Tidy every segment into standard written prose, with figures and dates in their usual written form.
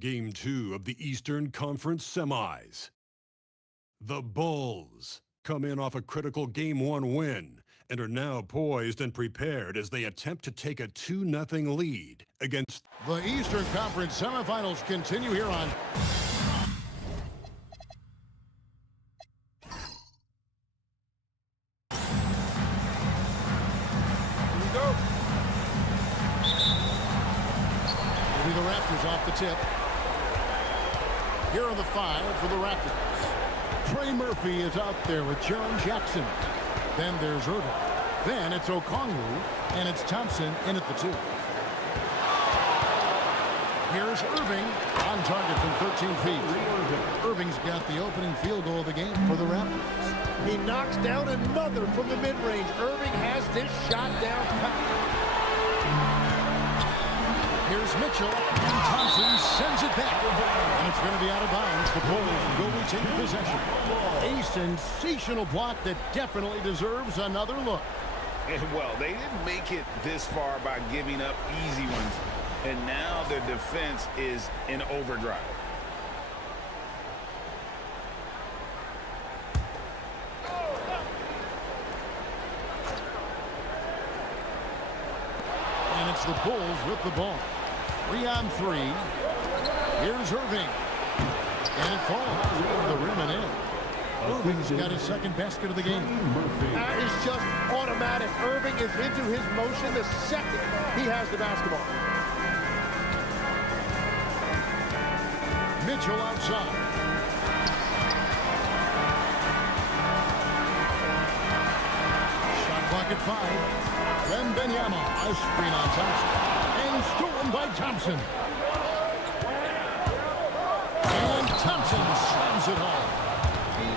Game 2 of the Eastern Conference Semis. The Bulls come in off a critical Game 1 win and are now poised and prepared as they attempt to take a 2-0 lead against the Eastern Conference Semifinals. Continue here on the Raptors off the tip. Here are the 5 for the Raptors. Trey Murphy is out there with Jaren Jackson. Then there's Irving. Then it's Okongwu, and it's Thompson in at the 2. Here's Irving on target from 13 feet. Irving's got the opening field goal of the game for the Raptors. He knocks down another from the mid-range. Irving has this shot down pat. Here's Mitchell, and Thompson sends it back. And it's going to be out of bounds. The Bulls will retain possession. A sensational block that definitely deserves another look. Well, they didn't make it this far by giving up easy ones. And now their defense is in overdrive. And it's the Bulls with the ball. 3-on-3. Here's Irving. And it falls over the rim and in. Irving's got his second basket of the game. That is just automatic. Irving is into his motion the second he has the basketball. Mitchell outside. Shot clock at 5. Wembanyama, a screen on Thompson. And stolen by Thompson. And Thompson slams it home.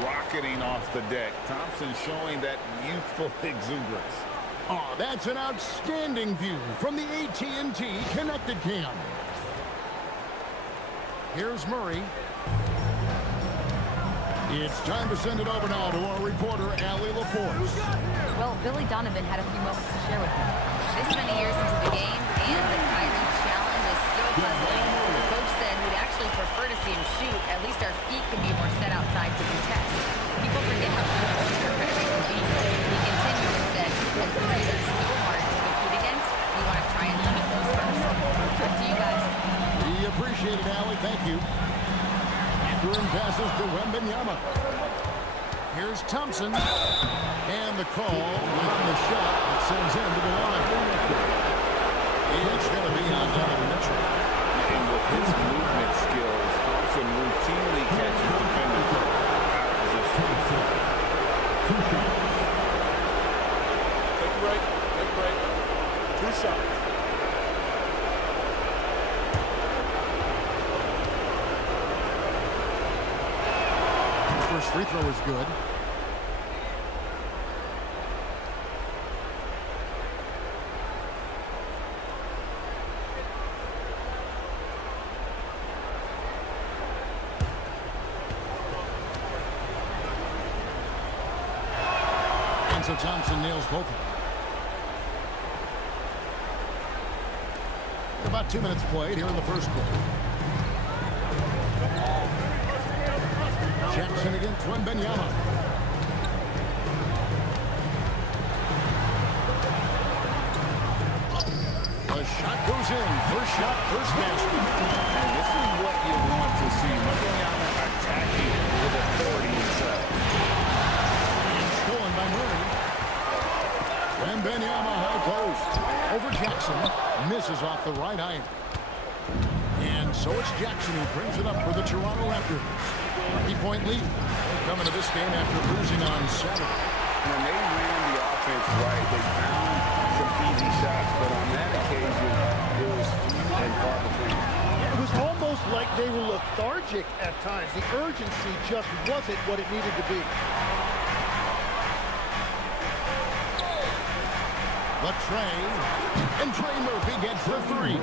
Rocketing off the deck. Thompson showing that youthful exuberance. Oh, that's an outstanding view from the AT&T Connected Cam. Here's Murray. It's time to send it over now to our reporter, Allie LaForce. Well, Billy Donovan had a few moments to share with me. This many years into the game, and the Kyrie challenge is still puzzling. The coach said we'd actually prefer to see him shoot. At least our feet can be more set outside to contest. People forget how difficult your Kyrie can be. He continued and said, as threes are so hard to compete against, we want to try and limit those first. Up to you guys. We appreciate it, Allie. Thank you. Throwing passes to Wembanyama. Here's Thompson. And the call on the shot that sends him to the line. It's going to be on Donovan Mitchell. And with his movement skills, Thompson routinely catches defenders out of position. Take a break. Take a break. 2 shots. First free throw is good. And so Thompson nails both of them. About 2 minutes played here in the first quarter. Jackson against Wembanyama. The shot goes in. First shot, first basket. And this is what you want to see. Wembanyama attacking with authority inside. And stolen by Murray. Wembanyama high post. Over Jackson. Misses off the right iron. And so it's Jackson who brings it up for the Toronto Raptors. 3-point lead. Coming to this game after losing on Saturday. When they ran the offense right, they found some easy shots, but on that occasion, it was few and far between. It was almost like they were lethargic at times. The urgency just wasn't what it needed to be. The Trey. And Trey Murphy gets the 3.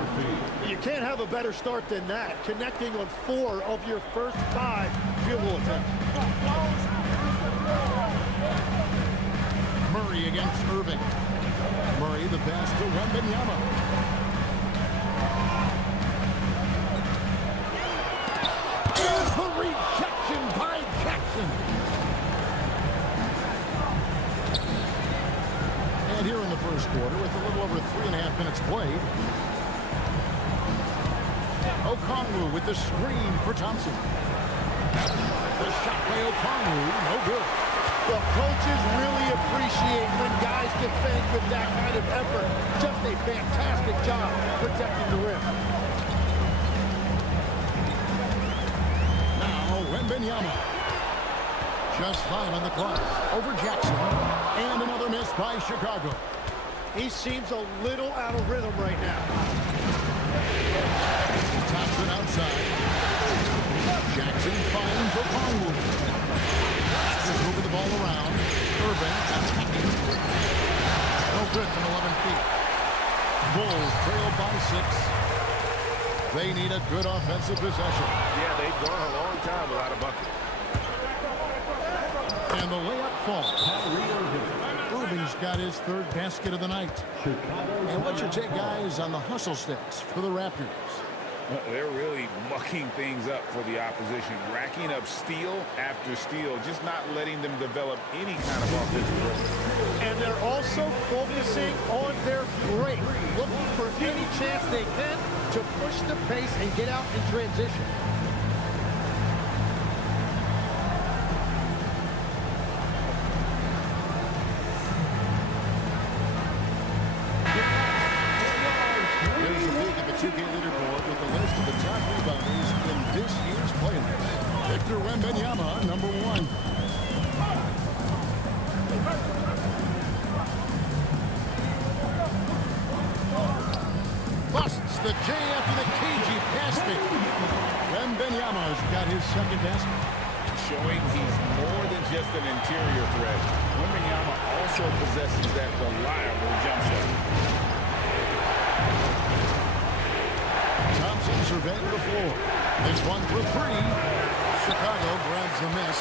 You can't have a better start than that. Connecting on 4 of your first 5 field goal attempts. Murray against Irving. Murray the pass to Wembanyama. first quarter with a little over 3.5 minutes played. Okongwu with the screen for Thompson. The shot by Okongwu, no good. Well, coaches really appreciate when guys defend with that kind of effort. Just a fantastic job protecting the rim. Now, Wembanyama. Just 5 on the clock. Over Jackson. And another miss by Chicago. He seems a little out of rhythm right now. Thompson outside. Jackson finds Okongwu. Just moving the ball around. Irving attacking. No good from 11 feet. Bulls trail by 6. They need a good offensive possession. Yeah, they've gone a long time without a bucket. And the layup falls. Irving's got his 3rd basket of the night. And what's your take, guys, on the hustle sticks for the Raptors? They're really mucking things up for the opposition, racking up steal after steal, just not letting them develop any kind of offensive rhythm. And they're also focusing on their break, looking for any chance they can to push the pace and get out in transition. Here's a peek at the 2K leaderboard with the list of the top rebounders in this year's playoffs. Victor Wembanyama, number 1. Busts the J after the cagey pass fake. Wembanyama's got his 2nd basket. Showing he's more than just an interior threat. Wembanyama also possesses that reliable jump shot. Thompson surveying the floor. This one for 3. Chicago grabs the miss.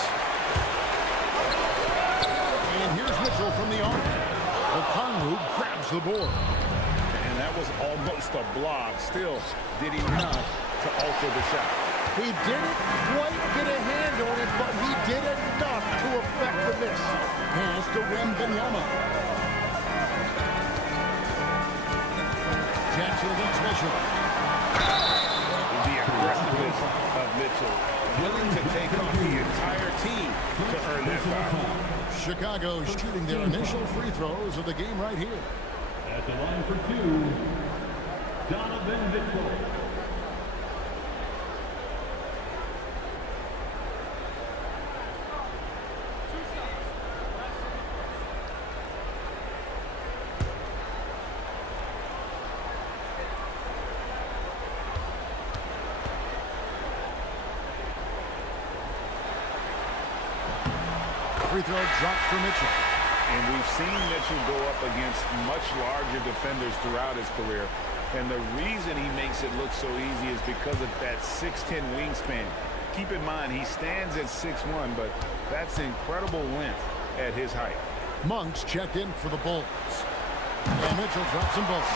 And here's Mitchell from the arc. Okongwu grabs the board. And that was almost a block. Still did enough to alter the shot. He didn't quite get a hand on it, but he did enough to affect the miss. Pass to Wembanyama. Jackson against Mitchell. The aggressiveness of Mitchell, willing to take on the entire team to earn that foul. Chicago shooting their initial free throws of the game right here. At the line for 2, Donovan Mitchell. Free throw drops for Mitchell. And we've seen Mitchell go up against much larger defenders throughout his career. And the reason he makes it look so easy is because of that 6'10" wingspan. Keep in mind, he stands at 6'1", but that's incredible length at his height. Monks checked in for the Bulls. And Mitchell drops them both.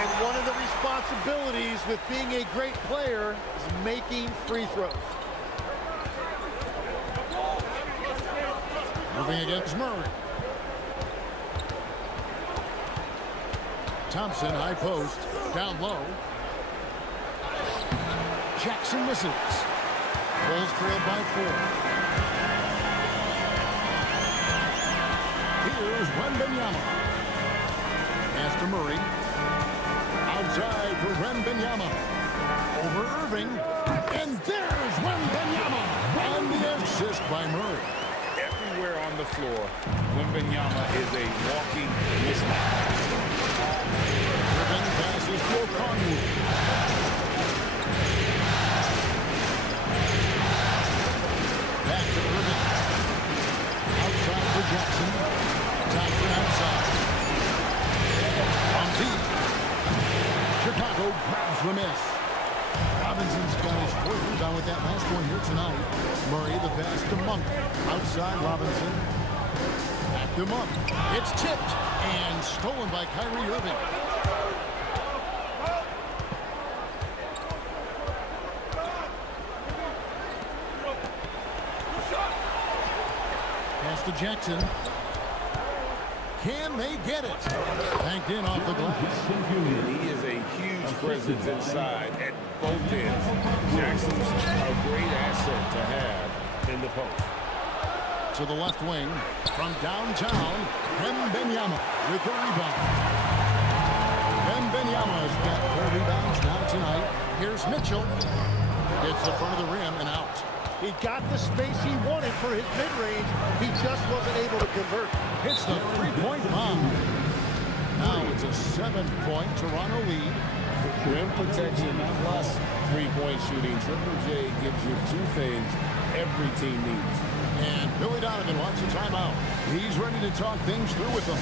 And one of the responsibilities with being a great player is making free throws. Moving against Murray. Thompson, high post, down low. Jackson misses. Bulls trailed by 4. Here's Wembanyama. Pass to Murray. Outside for Wembanyama. Over Irving. And there's Wembanyama. And the assist by Murray. Everywhere on the floor, Wembanyama is a walking mismatch. Irving passes to Okongwu. Back to Irving. Outside for Jackson. Thompson outside. On deep. Chicago grabs the miss. Robinson's got his 4th rebound with that last one here tonight. Murray the pass to Monk. Outside Robinson. Back to Monk. It's tipped and stolen by Kyrie Irving. Pass to Jackson. Can they get it? Banked in off the glass. And he is a huge presence inside at both ends. Jackson's a great asset to have in the post. To the left wing from downtown, Wembanyama with the rebound. Wembanyama's got 4 rebounds now tonight. Here's Mitchell. Hits the front of the rim and out. He got the space he wanted for his mid-range. He just wasn't able to convert. Hits the three-point bomb. Now it's a 7-point Toronto lead. Rim protection plus three-point shooting. Triple J gives you 2 things every team needs. And Billy Donovan wants a timeout. He's ready to talk things through with them.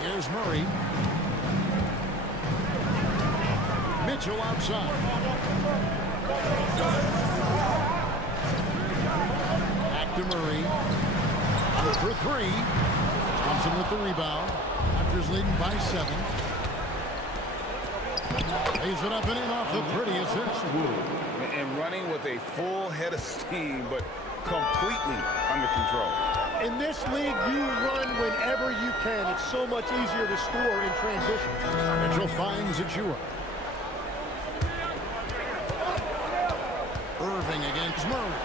Here's Murray. Mitchell outside. Back to Murray. Out for 3. Thompson with the rebound. Raptors leading by 7. Lays it up and in off the pretty assist. And running with a full head of steam, but completely under control. In this league, you run whenever you can. It's so much easier to score in transition. Mitchell finds Achua. Irving against Murray.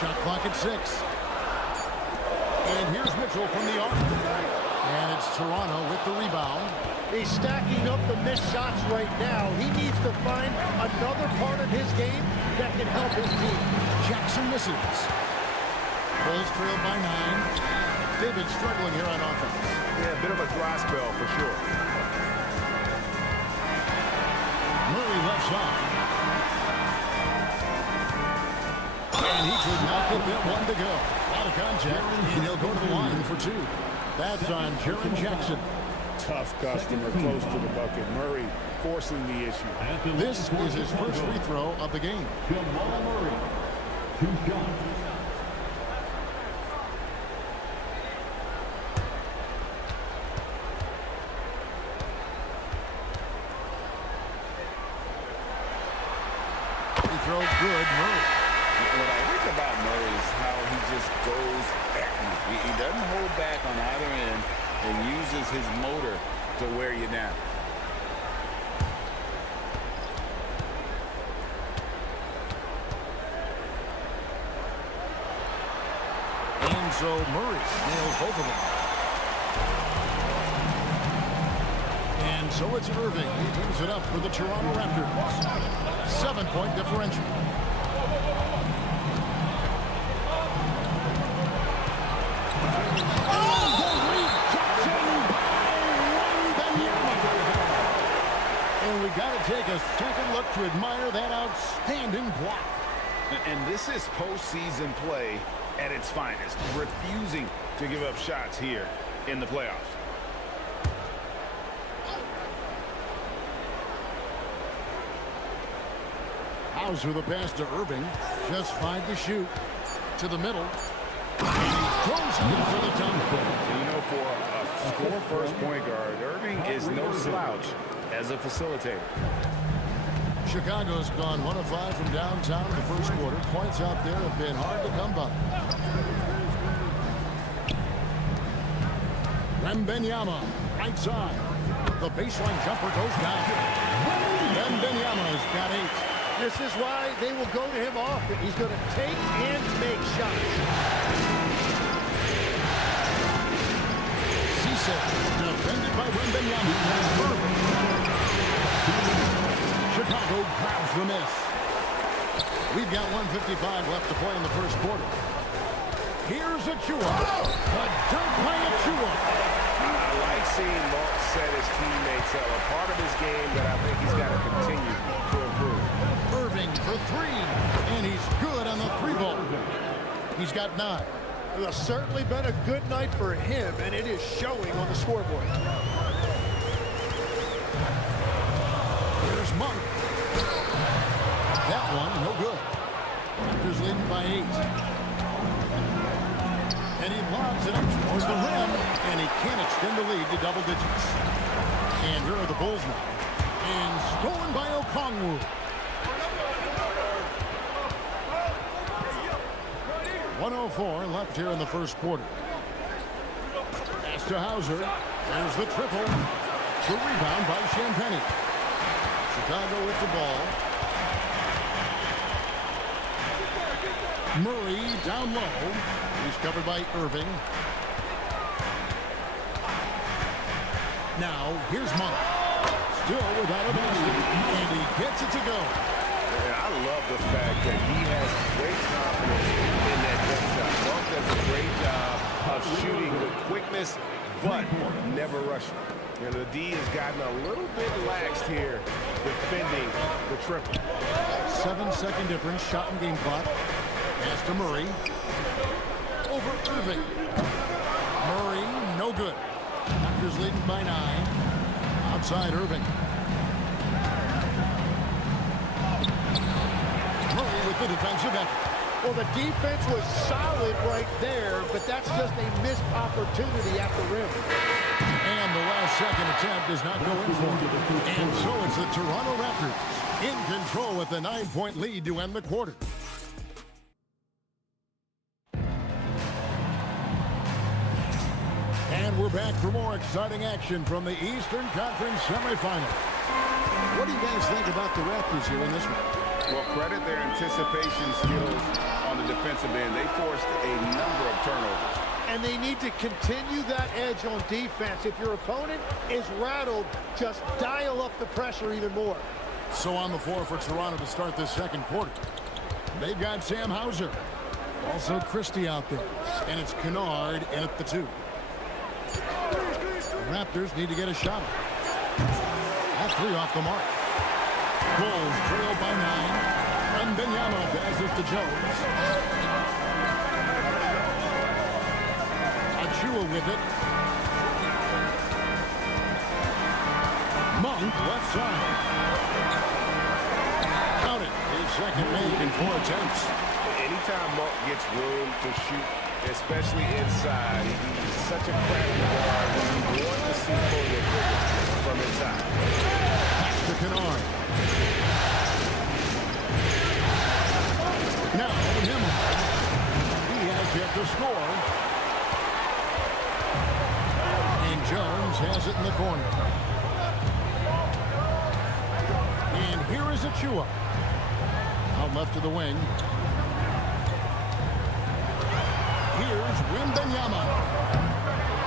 Shot clock at 6. And here's Mitchell from the arc. And it's Toronto with the rebound. He's stacking up the missed shots right now. He needs to find another part of his game that can help his team. Jackson misses. Bulls trailed by 9. David struggling here on offense. Yeah, a bit of a dry spell for sure. Murray left side. And he could not get that one to go. Out of contact, and he'll go to the line for 2. That's on Jaren Jackson. Tough customer close to the bucket. Murray forcing the issue. This is his first free throw of the game. Jamal Murray, 2 shots. Free throw good, Murray. What I like about Murray is how he just goes at you. He doesn't hold back on either end and uses his motor to wear you down. And so Murray nails both of them. And so it's Irving. He brings it up for the Toronto Raptors. 7-point differential. And we got to take a second look to admire that outstanding block. And this is postseason play at its finest, refusing to give up shots here in the playoffs. House with a pass to Irving. Just 5 to shoot. To the middle. And he goes in for the dunk. And you know, for a score-first point guard, Irving is no slouch as a facilitator. Chicago's gone 1 of 5 from downtown in the first quarter. Points out there have been hard to come by. Wembanyama, right side. The baseline jumper goes down. Wembanyama's got 8. This is why they will go to him often. He's going to take and make shots. Cisse, defended by Wembanyama. Chicago grabs the miss. We've got 1:55 left to play in the first quarter. Here's Achua. A dunk by Achua. I like seeing Mark set his teammates up. A part of his game that I think he's got to continue to improve. Irving for 3. And he's good on the 3-ball. He's got 9. It has certainly been a good night for him, and it is showing on the scoreboard. Monk. That one, no good. Raptors leading by 8. And he lobs it up towards the rim, and he can't extend the lead to double digits. And here are the Bulls now. And stolen by Okongwu. 1:04 left here in the first quarter. Pass to Hauser. There's the triple. The rebound by Champagnie. Chicago with the ball. Murray down low. He's covered by Irving. Now, here's Monk. Still without a basket. And he gets it to go. Yeah, I love the fact that he has great confidence in that jump shot. Monk does a great job of shooting with quickness, but never rushing. You know, the D has gotten a little bit laxed here defending the triple. 7-second difference, shot and game clock. Pass to Murray. Over Irving. Murray, no good. Raptors leading by 9. Outside Irving. Murray with the defensive effort. Well, the defense was solid right there, but that's just a missed opportunity at the rim. And the last second attempt does not go in for him. And so it's the Toronto Raptors in control with a 9-point lead to end the quarter. And we're back for more exciting action from the Eastern Conference semifinals. What do you guys think about the Raptors here in this one? Well, credit their anticipation skills on the defensive end. They forced a number of turnovers. And they need to continue that edge on defense. If your opponent is rattled, just dial up the pressure even more. So on the floor for Toronto to start this second quarter. They've got Sam Hauser. Also Christie out there. And it's Kennard in at the 2. The Raptors need to get a shot. That 3 off the mark. Bulls trail by 9. And Benyama passes to Jones. Achua with it. Monk left side. Count it. His second make in 4 attempts. Anytime Monk gets room to shoot, especially inside, he's such a crafty guard. You want to see pull your trigger from inside. Pass to Kennard. Now, Nimrod. He has yet to score. And Jones has it in the corner. And here is Achua. Out left to the wing. Here's Wembanyama.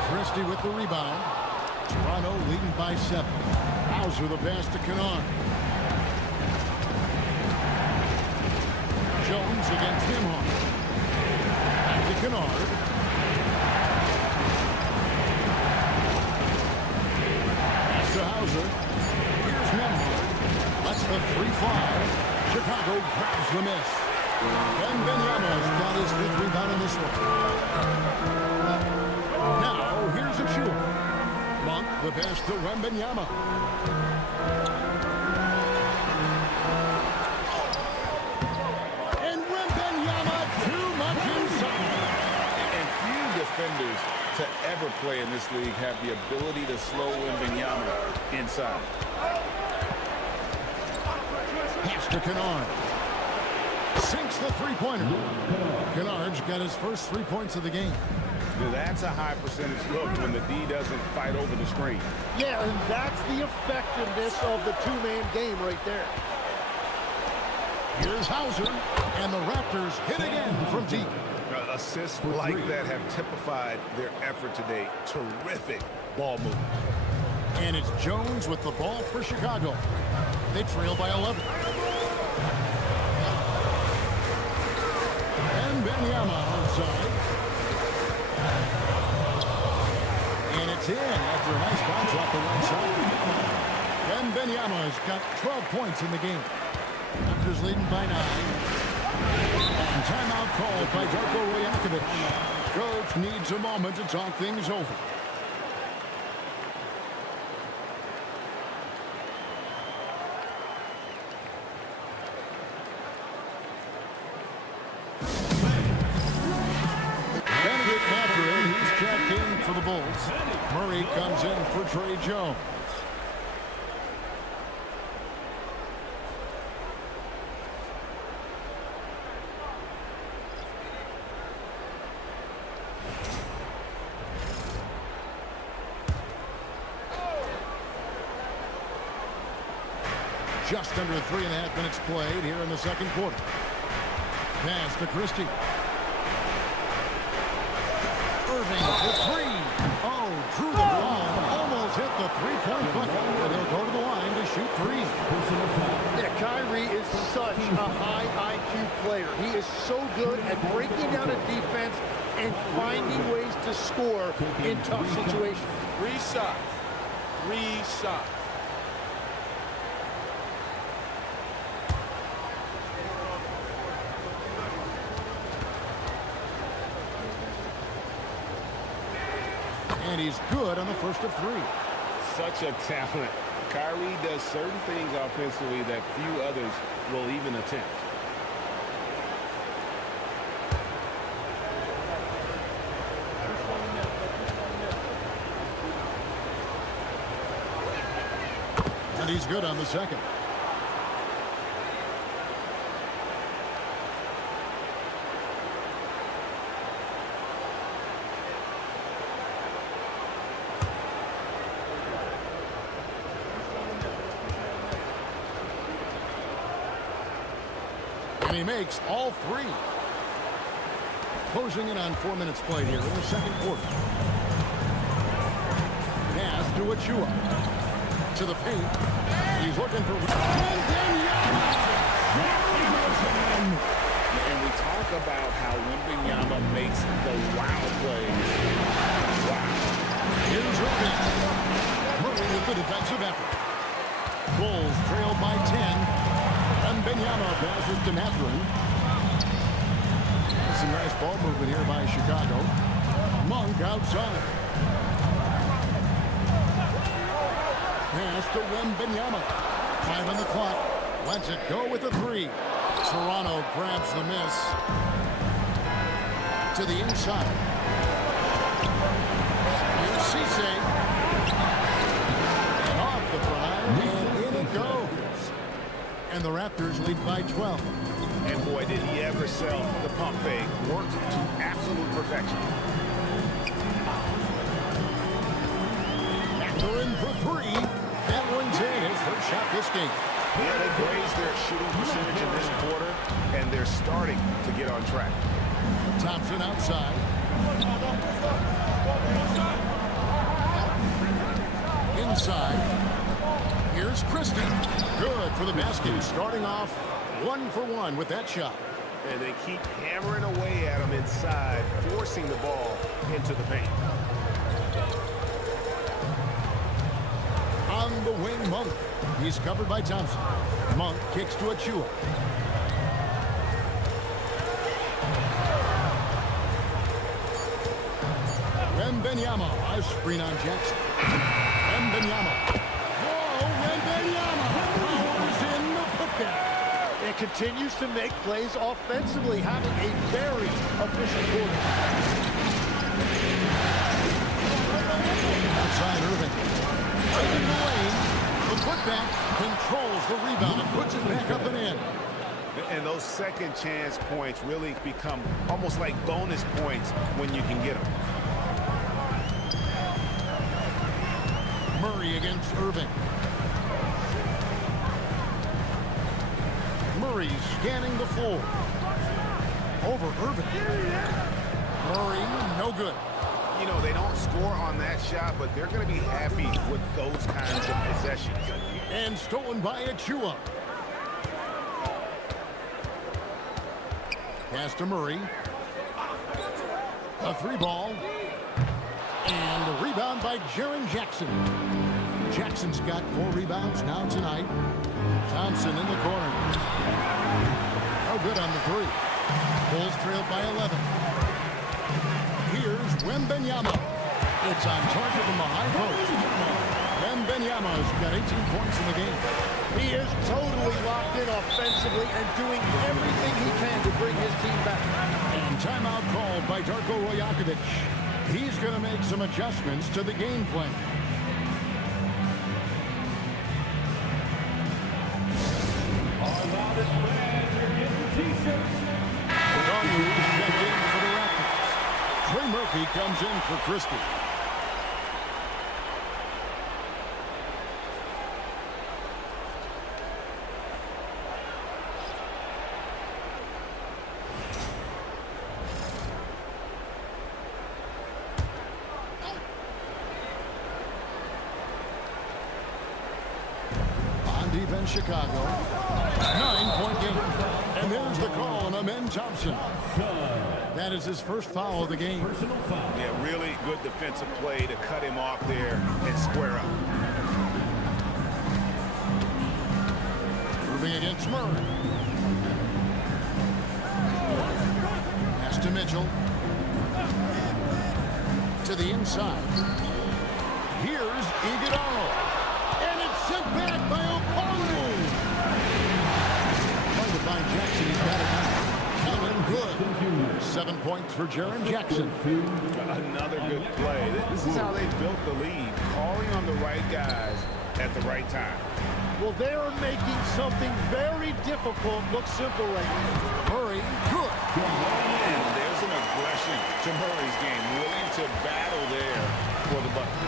Christie with the rebound. Toronto leading by 7. Hauser the pass to Kennard. Jones against Nimhon. Back to Kennard. Pass to Hauser. Here's Nimhon. That's the 3 fly. Chicago grabs the miss. Wembanyama's got his 5th rebound in this one. Now, here's Achua. Monk, the pass to Wembanyama. And Wembanyama, too much inside. And few defenders to ever play in this league have the ability to slow Wembanyama inside. Pass to Kennard. Sinks the 3-pointer. Kennard's got his first 3 points of the game. Now, that's a high percentage look when the D doesn't fight over the screen. Yeah, and that's the effectiveness of the two-man game right there. Here's Hauser, and the Raptors hit again from deep. Assists like that have typified their effort today. Terrific ball movement. And it's Jones with the ball for Chicago. They trail by 11. And Benyama outside. And it's in after a nice bounce off the right side. And Benyama has got 12 points in the game. Raptors leading by 9. And timeout called by Darko Rajakovic. Coach needs a moment to talk things over. for the Bulls. Murray comes in for Trey Jones. Just under 3.5 minutes played here in the second quarter. Pass to Christie. Irving for three. Oh, drew the ball. Almost hit the three-point bucket. And he'll go to the line to shoot three. Yeah, Kyrie is such a high IQ player. He is so good at breaking down a defense and finding ways to score in tough situations. Three shots. And he's good on the first of three. Such a talent. Kyrie does certain things offensively that few others will even attempt. And he's good on the second. And he makes all three. Closing in on 4 minutes played here in the second quarter. Pass to Achua. To the paint. He's looking for... And we talk about how Wembanyama makes the wow plays. Wow. Here's Irving. Murray with the defensive effort. Bulls trailed by 10. Wembanyama passes to Mathurin. Some nice ball movement here by Chicago. Monk outside. Pass to Wembanyama. 5 on the clock. Lets it go with a three. Toronto grabs the miss. To the inside. Here's Cisse. And off the drive. And in it goes. And the Raptors lead by 12. And boy, did he ever sell the pump fake. Worked to absolute perfection. Mathurin for three. That one's in. His first shot this game. Yeah, they've raised their shooting percentage in this quarter, and they're starting to get on track. Thompson outside. Inside. Here's Christie. Good for the basket. Starting off 1 for 1 with that shot. And they keep hammering away at him inside, forcing the ball into the paint. On the wing, Monk. He's covered by Thompson. Monk kicks to Achua. Wembanyama. A screen on Jackson. Wembanyama. Whoa, Wembanyama. Powers in the putback. And continues to make plays offensively, having a very efficient quarter. Outside Irving. Taking the lane. The putback controls the rebound and puts it back up and in. And those second chance points really become almost like bonus points when you can get them. Murray against Irving. Murray scanning the floor. Over Irving. Murray, no good. You know, they don't score on that shot, but they're going to be happy with those kinds of possessions. And stolen by Achua. Pass to Murray. A three ball. And a rebound by Jaren Jackson. Jackson's got 4 rebounds now tonight. Thompson in the corner. No good on the three. Bulls trailed by 11. Here's Wembanyama. It's on target from the high post. Wembanyama's got 18 points in the game. He is totally locked in offensively and doing everything he can to bring his team back. And timeout called by Darko Rajakovic. He's going to make some adjustments to the game plan. Our loudest fans are getting T-shirts. Conley is checked in for the Raptors. Trey Murphy comes in for Christie. Defense Chicago. 9-point game. And there's the call on Amen Thompson. That is his first foul of the game. Yeah, really good defensive play to cut him off there and square up. Moving against Murray. Pass to Mitchell. To the inside. Here's Iguodala. And it's sent back by Okongwu. Trying to find Jackson. He's got it now. Coming good. 7 points for Jaren Jackson. Another good play. This is how they built the lead. Calling on the right guys at the right time. Well, they are making something very difficult look simple right now. Murray, good. And there's an aggression to Murray's game. Willing to battle there for the bucket.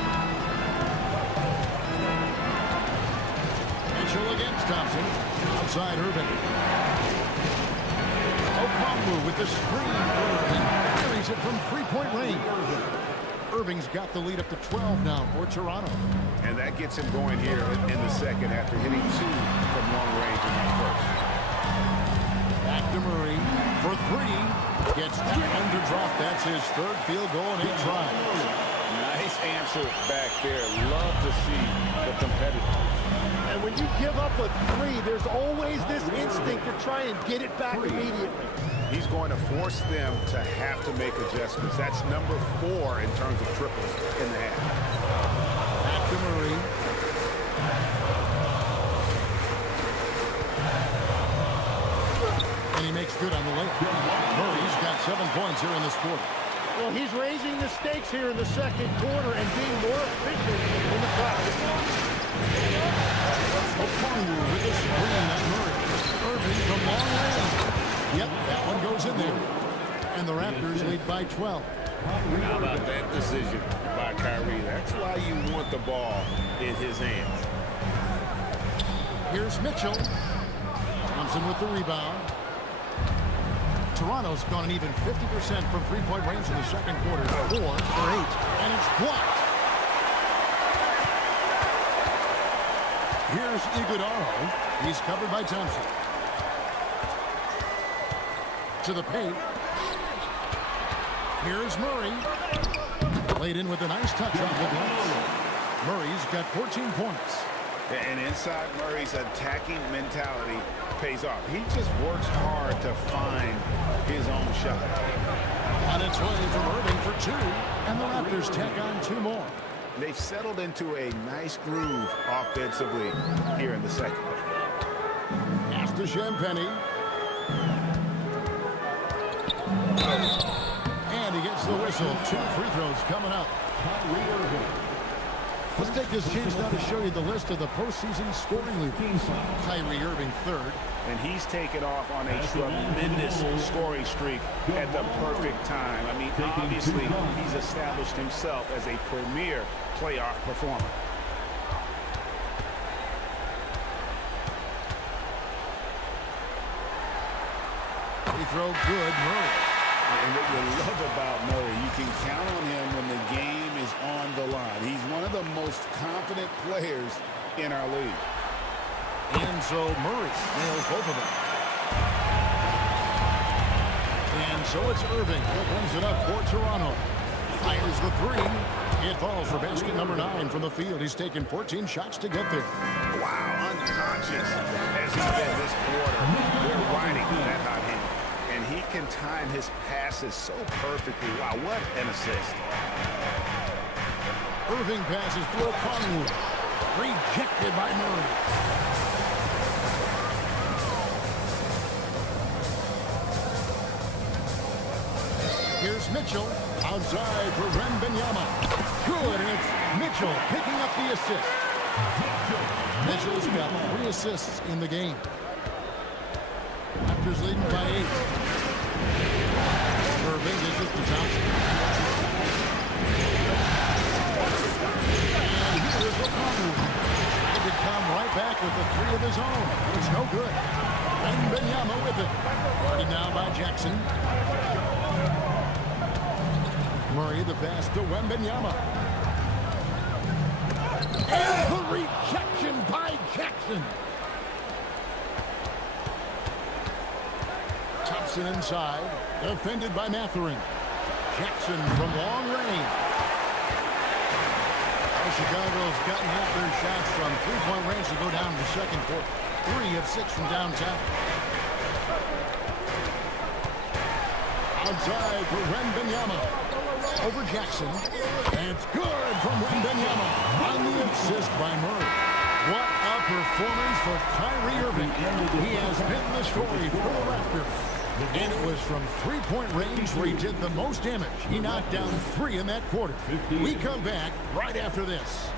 Mitchell against Thompson. Outside Irving. Okongwu with the screen for Irving. Carries it from three-point range. Irving's got the lead up to 12 now for Toronto. And that gets him going here in the second after hitting 2 from long range in that first. Back to Murray for 3. Gets that one to drop. That's his third field goal in 8 tries. Nice answer back there. Love to see the competitor. And when you give up a 3, there's always this instinct to try and get it back immediately. He's going to force them to have to make adjustments. That's number 4 in terms of triples in the half. Back to Murray. And he makes good on the layup. Murray's got 7 points here in this quarter. Well, he's raising the stakes here in the second quarter and being more efficient in the process. Okongwu with a screen at Murray. Irving from long range. Yep, that one goes in there. And the Raptors lead by 12. How about that decision by Kyrie? That's why you want the ball in his hands. Here's Mitchell. Thompson with the rebound. Toronto's gone an even 50% from three-point range in the second quarter. 4 for 8. And it's blocked. Here's Iguodala. He's covered by Thompson. To the paint. Here's Murray. Laid in with a nice touch off the glass. Murray's got 14 points. And inside Murray's attacking mentality pays off. He just works hard to find his own shot. On its way from Irving for 2. And the Raptors tack on 2 more. They've settled into a nice groove offensively here in the second. Pass to Champagnie. And he gets the whistle. 2 free throws coming up. Let's take this chance now to show you the list of the postseason scoring leaders. Kyrie Irving 3rd. And he's taken off on a tremendous scoring streak at the perfect time. I mean, obviously, he's established himself as a premier playoff performer. Free throw good, Murray. And what you love about Murray, you can count on him when the game is on the line. He's one of the most confident players in our league. And so Murray nails both of them. And so it's Irving that runs it up for Toronto. Fires the 3. It falls for basket number 9 from the field. He's taken 14 shots to get there. Wow, unconscious as he's been this quarter. They're riding that hot hand. And he can time his passes so perfectly. Wow, what an assist. Irving passes to Okongwu. Rejected by Murray. Here's Mitchell. Outside for Wembanyama. Good, and it's Mitchell picking up the assist. Mitchell's got 3 assists in the game. Raptors leading by 8. Irving dishes to Thompson. And here is O'Connell. Tried to come right back with the 3 of his own, but it's no good. Wembanyama with it. Guarded now by Jackson. Murray the pass to Wembanyama. And the rejection by Jackson. Thompson inside, defended by Mathurin. Jackson from long range. Chicago's gotten half their shots from three-point range to go down in the second quarter. 3 of 6 from downtown. Outside for Wembanyama. Over Jackson. And it's good from Wembanyama. On the assist by Murray. What a performance for Kyrie Irving. He has been the story for the Raptors. And it was from three-point range where he did the most damage. He knocked down 3 in that quarter. We come back right after this.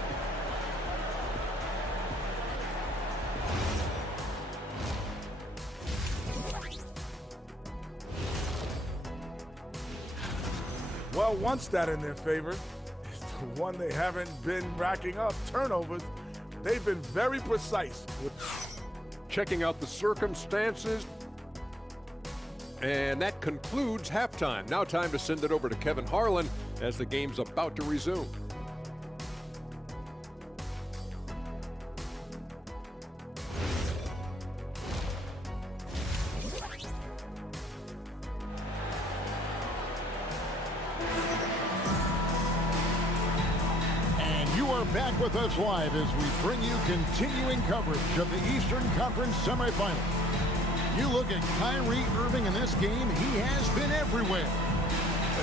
Well, one stat in their favor is the one they haven't been racking up, turnovers. They've been very precise. Checking out the circumstances. And that concludes halftime. Now time to send it over to Kevin Harlan as the game's about to resume. Back with us live as we bring you continuing coverage of the Eastern Conference semifinals. You look at Kyrie Irving in this game, he has been everywhere.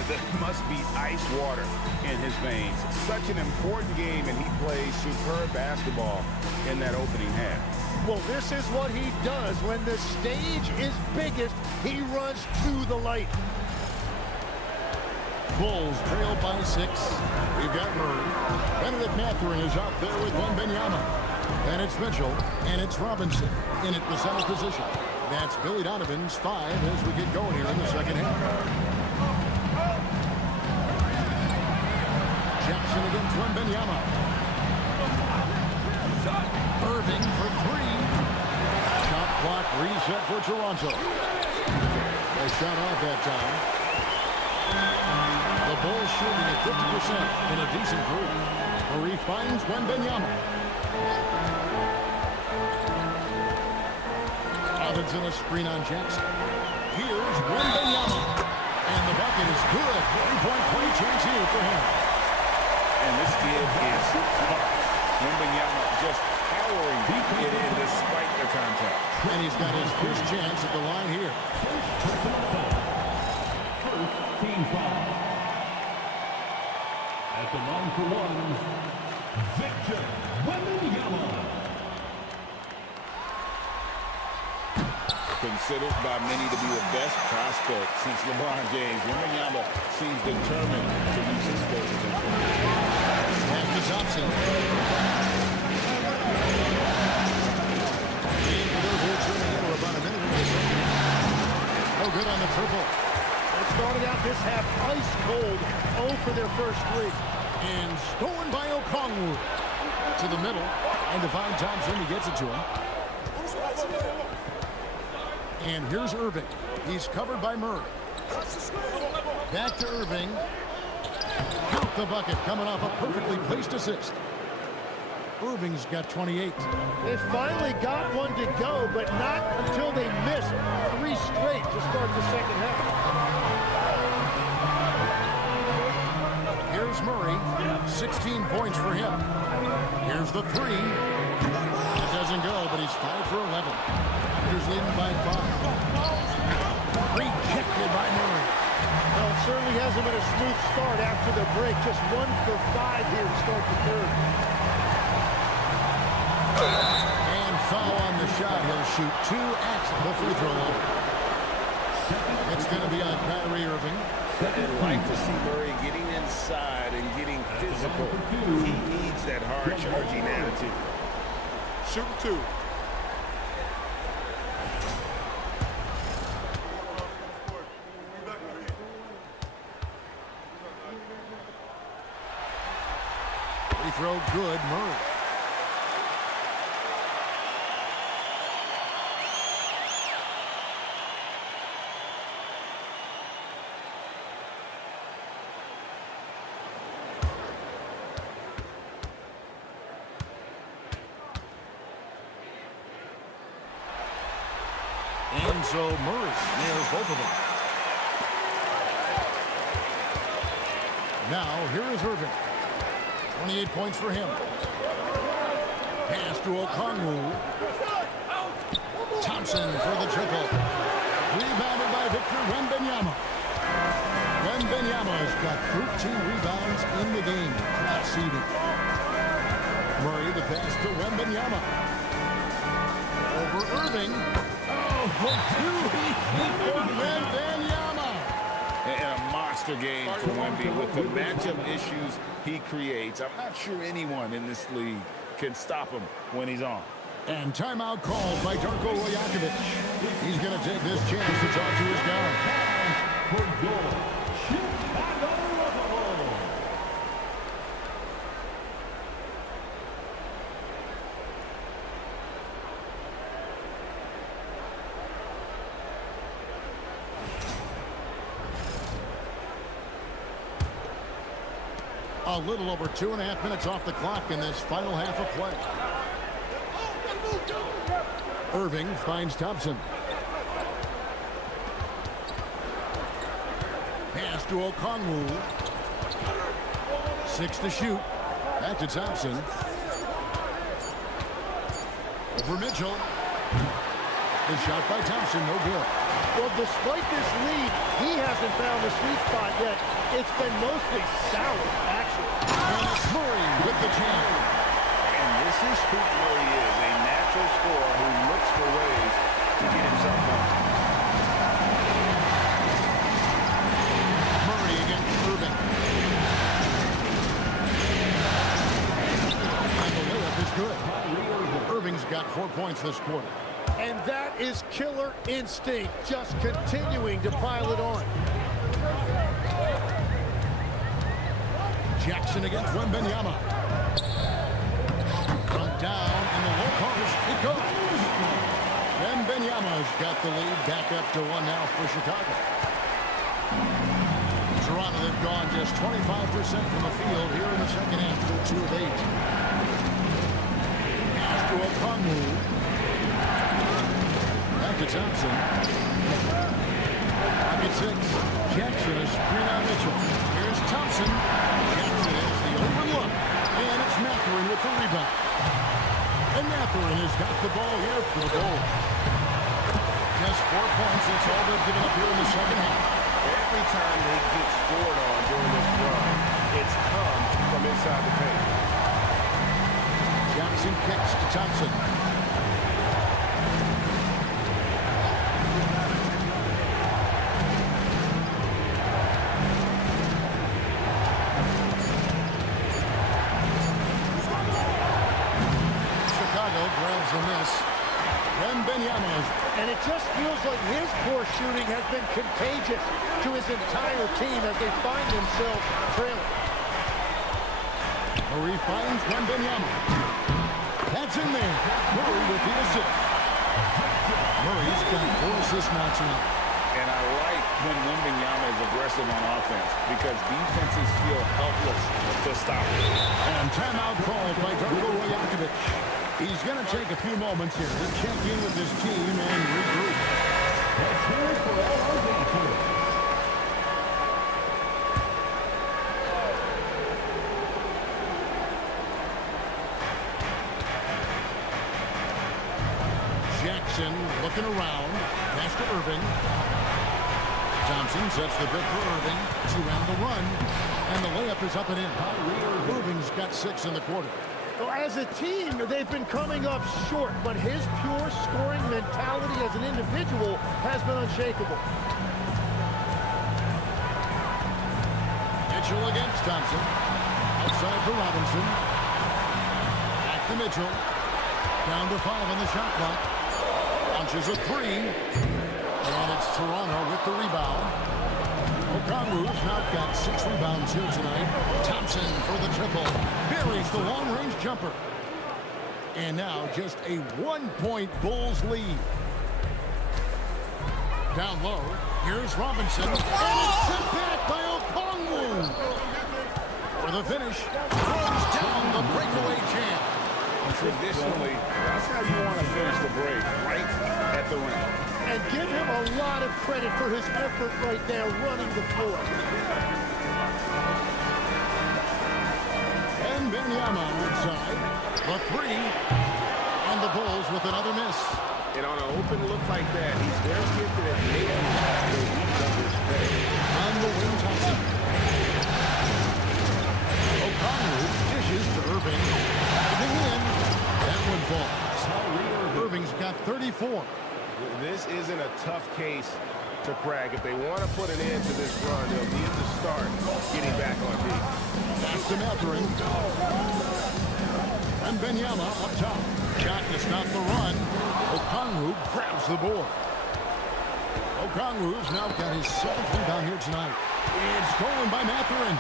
There must be ice water in his veins. Such an important game, and he plays superb basketball in that opening half. Well, this is what he does. When the stage is biggest, he runs to the light. Bulls trail by 6. We've got Murray. Benedict Mathurin is out there with Wembanyama. And it's Mitchell, and it's Robinson in at the center position. That's Billy Donovan's 5 as we get going here in the second half. Jackson against Wembanyama. Irving for 3. Shot clock reset for Toronto. They shot off that time. The Bulls shooting at 50% in a decent group. Murray finds Wembanyama. Robinson a screen on Jackson. Here's Wembanyama. And the bucket is good. 3-point play chance here for him. And this kid is tough. Wembanyama just powering it in despite the contact. And he's got his first chance at the line here. First team foul. At the line for 1, Victor Wembanyama. Considered by many to be the best prospect since LeBron James, Wembanyama seems determined to reach his full potential. Pass to Thompson. Game for those who are tuning in, we're about a minute into the second. No good on the triple. They started out this half ice cold, 0 for their first 3. And stolen by Okongwu. To the middle. And to find Thompson, he gets it to him. And here's Irving. He's covered by Murray. Back to Irving. Count the bucket, coming off a perfectly placed assist. Irving's got 28. They finally got one to go, but not until they missed 3 straight to start the second half. Here's Murray, 16 points for him. Here's the 3. It doesn't go, but he's 5 for 11. Raptors leading by 5. Rejected by Murray. Well, it certainly hasn't been a smooth start after the break. Just 1 for 5 here to start the third. And foul on the shot. He'll shoot 2 at the free throw line. It's going to be on Kyrie Irving. And like to see Murray getting inside and getting physical. He needs that hard charging attitude. Shoot two. Free throw good, Murray. And so Murray nails both of them. Now, here is Irving. 28 points for him. Pass to Okongwu. Thompson for the triple. Rebounded by Victor Wembanyama. Wembanyama's got 13 rebounds in the game. Class seeding. Murray the pass to Wembanyama. Over Irving. Wembanyama. And a monster game for Wemby with the matchup issues he creates. I'm not sure anyone in this league can stop him when he's on. And timeout called by Darko Rajakovic. He's going to take this chance to talk to his guy. For your Chicago Bulls. A little over 2.5 minutes off the clock in this final half of play. Irving finds Thompson. Pass to Okongwu. 6 to shoot. Back to Thompson. Over Mitchell. The shot by Thompson, no good. Well, despite this lead, he hasn't found the sweet spot yet. It's been mostly sour, actually. And it's Murray with the jam. And this is who Murray is, a natural scorer who looks for ways to get himself going. Murray against Irving. And the layup is good. Irving's got 4 points this quarter. And that is killer instinct, just continuing to pile it on. Jackson against Wembanyama. From down in the low post, it goes. Wembanyama's got the lead, back up to 1 now for Chicago. Toronto have gone just 25% from the field here in the second half. They're 2 of 8. Pass to Okongwu. Back to Thompson. Pocket 6. Jackson is screen on Mitchell. Here's Thompson. Jackson is the open look. And it's Mathurin with the rebound. And Mathurin has got the ball here for the goal. Just 4 points. That's all they've given up here in the second half. Every time they get scored on during this run, it's come from inside the paint. Jackson kicks to Thompson. Grabs the miss. Wembanyama. And it just feels like his poor shooting has been contagious to his entire team as they find themselves trailing. Murray finds Wembanyama. That's in there. Murray with the assist. Murray's got 4 assists now tonight. And I like when Wembanyama is aggressive on offense because defenses feel helpless to stop him. And timeout called by Darko Rajakovic. He's going to take a few moments here to check in with his team and regroup. Let's hear it for all our defense. Jackson looking around. Pass to Irving. Thompson sets the bit for Irving to end the run. And the layup is up and in. Irving's got 6 in the quarter. Well, as a team, they've been coming up short, but his pure scoring mentality as an individual has been unshakable. Mitchell against Thompson. Outside for Robinson. Back to Mitchell. Down to 5 on the shot clock. Launches a 3. And it's Toronto with the rebound. Okongwu's now got 6 rebounds here tonight. Thompson for the triple. Buries the long-range jumper. And now just a 1-point Bulls lead. Down low. Here's Robinson. And it's sent back by Okongwu. For the finish. Throws down the breakaway jam. Traditionally, that's how you want to finish the break, right at the rim. And give him a lot of credit for his effort right there running the floor. And Benyama outside. The 3. And the Bulls with another miss. And on an open look like that, he's very gifted at making the weak numbers pay. On the wing, Thompson. Okongwu dishes to Irving. Irving in. That one falls. Irving's got 34. This isn't a tough case to crack. If they want to put an end to this run, they'll need to start getting back on beat. Pass to Matherin. And Benyama up top. Shot to stop the run. Okongwu grabs the board. Okongwu's now got his 7th rebound here tonight. And stolen by Matherin.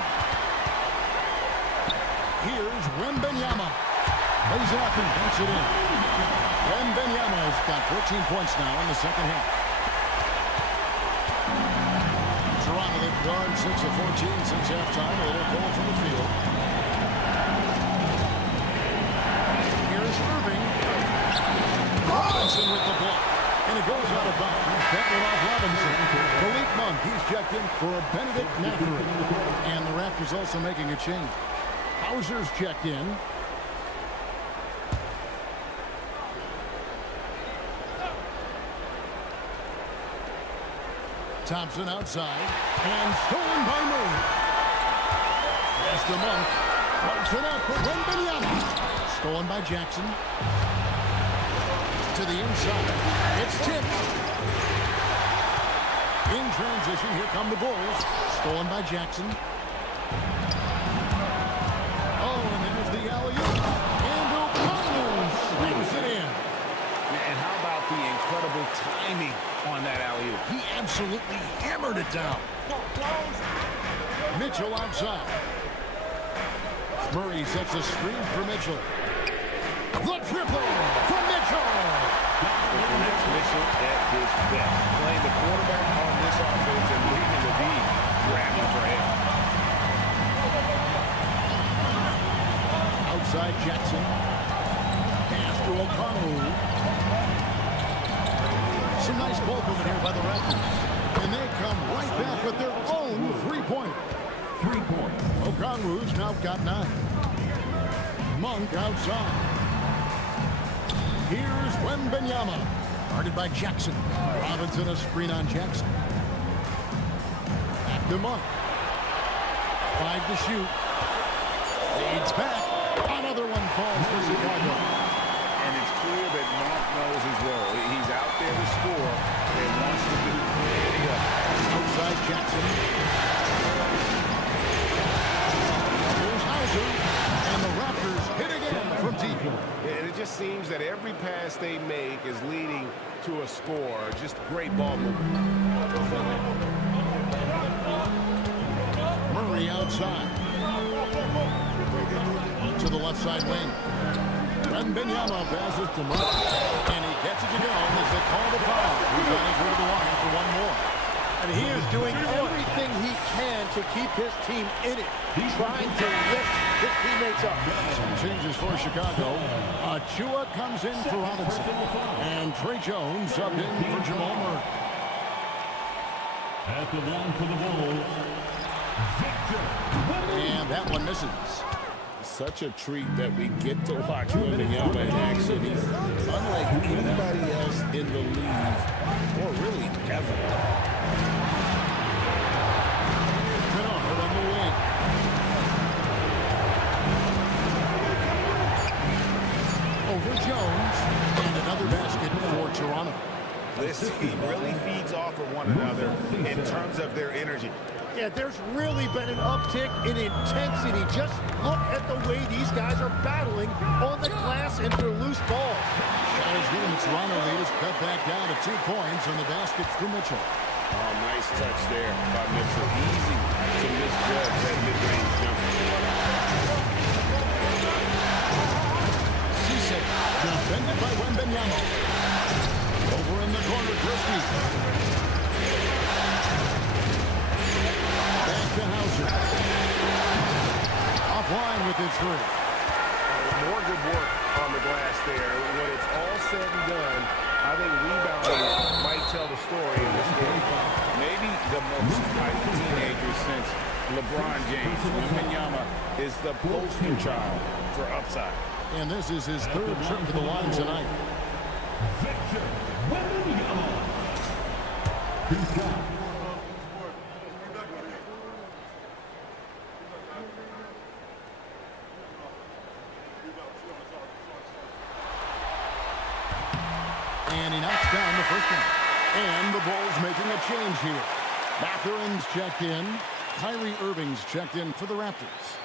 Here's Wembanyama. Lays it up and banks it in. Wembanyama's got 14 points now in the second half. Toronto, they've gone 6 of 14 since halftime. A little cold from the field. Here's Irving. Robinson with the block. And it goes out of bounds. That one off Robinson. Malik Monk, he's checked in for a Benedict Matherin. And the Raptors also making a change. Hauser's checked in. Thompson outside. And stolen by Murray. Pass to Monk. Floats it up for Wembanyama. Stolen by Jackson. To the inside. It's tipped. In transition, here come the Bulls. Stolen by Jackson. Oh, and there's the alley-oop. And Okongwu swings it in. And how about the incredible timing on that alley-oop? He absolutely hammered it down. Mitchell outside. Murray sets a screen for Mitchell. The triple from Mitchell. And that's Mitchell at his best. Playing the quarterback on this offense and leading the lead. Grabbing for him. Outside Jackson. Pass to Okongwu. Some nice ball movement here by the Raptors. And they come right back with their own three-pointer. 3 points. Okongwu's now got 9. Monk outside. Here's Wembanyama. Guarded by Jackson. Robinson a screen on Jackson. Back to Monk. 5 to shoot. Fades back. Another one falls for Chicago. And it's clear that Monk knows his role. He's out there to score and wants to do plenty of it. Outside Jackson. Here's Hauser. And the Raptors hit again from deep. And it just seems that every pass they make is leading to a score. Just great ball movement. Murray outside. To the left side wing. Wembanyama passes to Monk. And he gets it to go as they call the foul. He's on his way to the line for one more. And he is doing everything he can to keep his team in it. Trying to lift his teammates up. Some changes for Chicago. Achua comes in for Robinson. And Trey Jones subbed in for Jamal Murray. At the line for the Bulls, Victor. And that one misses. Such a treat that we get to watch Wembanyama in action. He's unlike anybody else in the league, or really ever. Kennard on the wing. Over Jones. And another basket for Toronto. This team really feeds off of one another in terms of their energy. Yeah, there's really been an uptick in intensity. Just look at the way these guys are battling on the glass and for loose balls. Shot is good, and the Toronto lead is cut back down to 2 points, and the basket for Mitchell. Oh, nice touch there by Mitchell. Easy to misjudge that mid-range jumper. Cisse, defended by Wembanyama. Over in the corner, Christie. Back to Hauser. Offline with his 3. More good work on the glass there. When it's all said and done, I think rebounding might tell the story in this game. Maybe the most hyped teenager since LeBron James. Wembanyama is the poster child for upside. And this is his 3rd trip to the line tonight. Victor Wembanyama. 2 shots. And he knocks down the first one. And the Bulls making a change here. Mathurin's checked in. Kyrie Irving's checked in for the Raptors.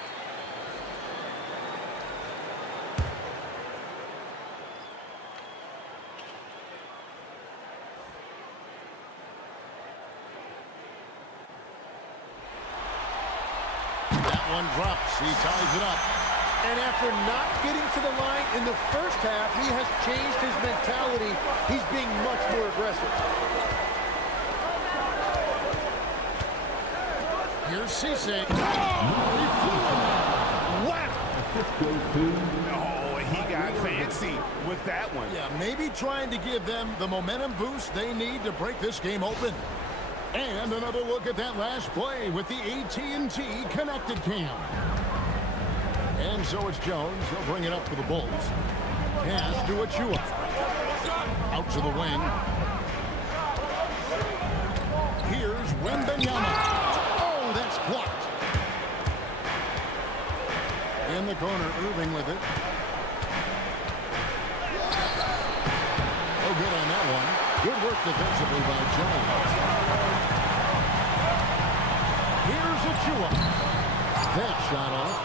That one drops. He ties it up. And after not getting to the line in the first half, he has changed his mentality. He's being much more aggressive. Here's Cisse. Wow! Oh, he got fancy with that one. Yeah, maybe trying to give them the momentum boost they need to break this game open. And another look at that last play with the AT&T connected cam. And so it's Jones. He'll bring it up for the Bulls. Pass to Achua. Out to the wing. Here's Wembanyama. Oh, that's blocked. In the corner, Irving with it. Oh, good on that one. Good work defensively by Jones. Here's Achua. That shot off.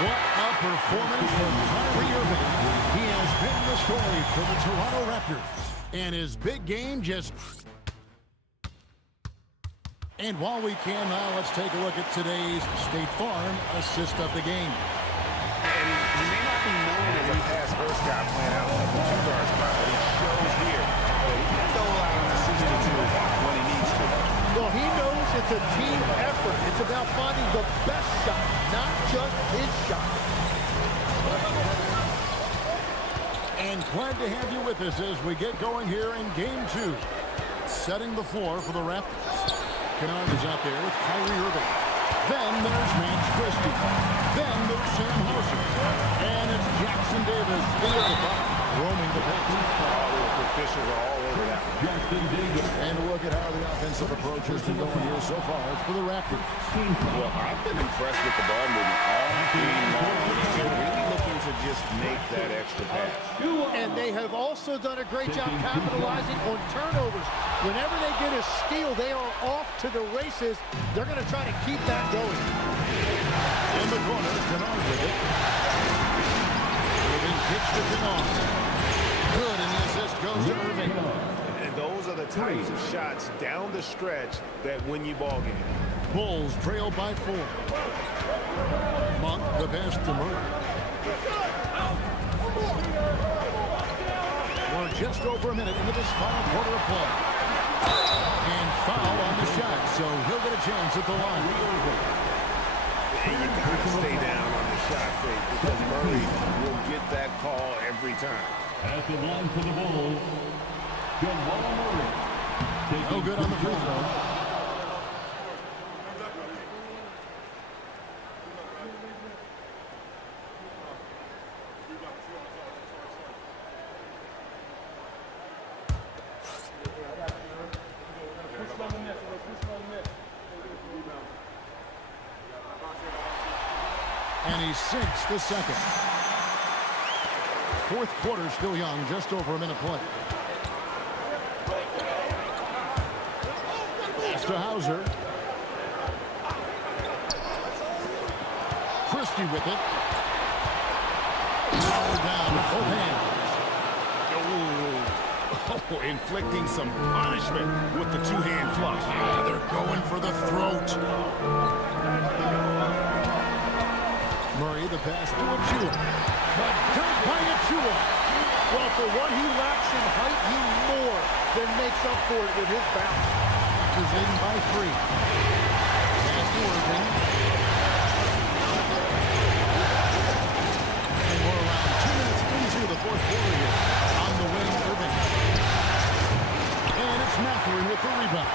What a performance from Kyrie Irving. He has been the story for the Toronto Raptors. And his big game just... And while we can now, let's take a look at today's State Farm assist of the game. And he may not be known as a pass-first guy playing out of the 2-guard spot, but he shows here that he can dole out an assist or 2 when he needs to. Well, he knows it's a team effort. It's about finding the best shot, not just his shot. And glad to have you with us as we get going here in Game 2. Setting the floor for the Raptors. Kennard is out there with Kyrie Irving. Then there's Max Christie. Then there's Sam Hauser. And it's Jackson Davis into the box, roaming the bench. The officials are all over that. Jackson Davis. And look at how the offensive approach has been going here so far for the Raptors. Well, I've been impressed with the ball movement all game long. They're really looking to just make that extra pass. And they have also done a great job capitalizing on turnovers. Whenever they get a steal, they are off to the races. They're going to try to keep that going. In the corner, Kennard with it. Irving pitched to Kennard. Good, and the assist goes to Irving. And those are the types of shots down the stretch that win you ball games. Bulls trail by 4. Monk, the pass to Murray. We're just over a minute into this final quarter of play. And foul on the shot, so he'll get a chance at the line. And you got to stay down on the shot fake because Murray will get that call every time. At the line for the Bulls, Jamal Murray. No good on the free throw. And he sinks the second. Fourth quarter still young, just over a minute play. to Hauser. Christie with it. Lower down with both hands. Oh, inflicting some punishment with the two-hand flush. Ah, they're going for the throat. Murray, the pass to Achua. But dunk by Achua. Well, for what he lacks in height, he more than makes up for it with his bounce. Is leading by 3. Pass to Irving. And we're around 2 minutes into the fourth quarter here. On the wing, Irving. And it's Mathurin with the rebound.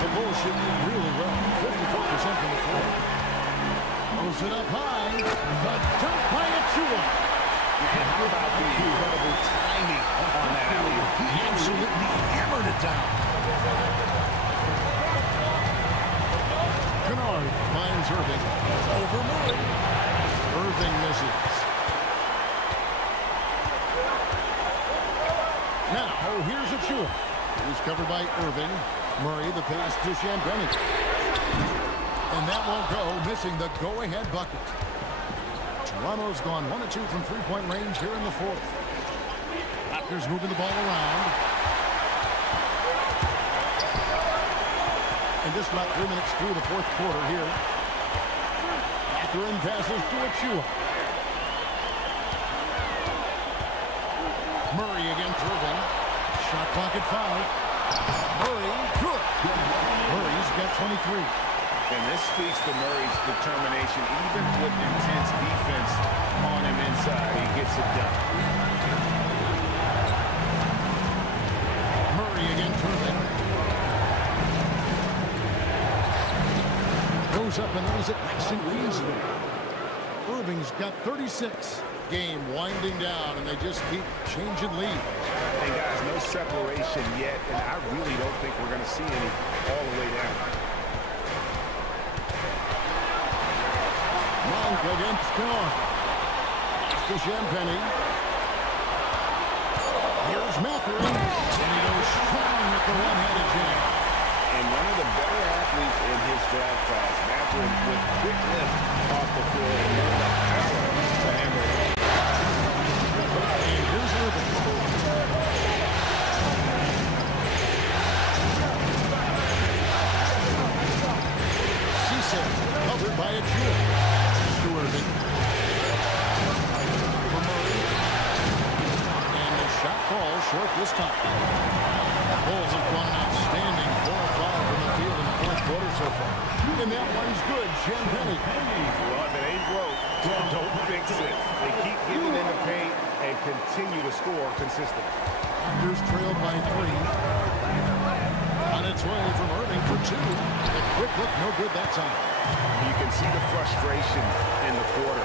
The Bulls shooting really well. 54% from the floor. Throws it up high. The dunk by Achua. And how about the incredible timing on that alley-oop? He absolutely hammered it down. Kennard finds Irving. Over Murray. Irving misses. Now, here's Achua. He's covered by Irving. Murray, the pass to Champagnie. And that won't go, missing the go-ahead bucket. Toronto's gone 1 of 2 from three-point range here in the fourth. Raptors moving the ball around. And just about 3 minutes through the fourth quarter here. Mathurin passes to Achua. Murray against Irving. Shot clock at 5. Murray, good. Murray's got 23. And this speaks to Murray's determination. Even with intense defense on him inside, he gets it done. Murray against Irving. Goes up and lays it nice and easy. Irving's got 36. Game winding down, and they just keep changing leads. And guys, no separation yet, and I really don't think we're going to see any all the way down. Monk against Kennard. To Champagnie. Here's Mathurin. And he goes strong with the one-handed jam. And one of the better athletes in his draft class, Mathurin, with quick lift off the floor and then the power to hammer it. And here's Irving. Cisse covered by Achua. To Irving. For Murray. And the shot falls short this time. The Bulls have gone an outstanding 4 of 5 from the field in the fourth quarter so far. And that one's good. Champagnie. Well, if it ain't broke, don't fix it. They keep getting in the paint and continue to score consistently. Raptors trailed by 3. On its way from Irving for 2. The quick look, no good that time. You can see the frustration in the quarter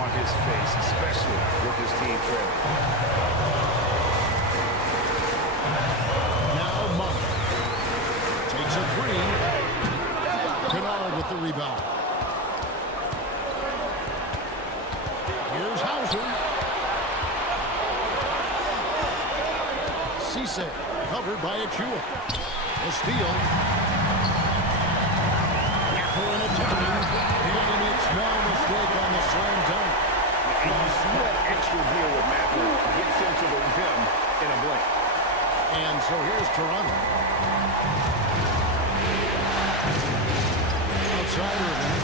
on his face, especially with his team trailing. Now Monk takes a 3. Kennard with the rebound. Here's Hauser. Cisse covered by Achua. A steal. Mathurin attacking. And he makes no mistake on the slam dunk. And you see that extra deal with Mathurin. Gets into the rim in a blink. And so here's Toronto. Outside Irving.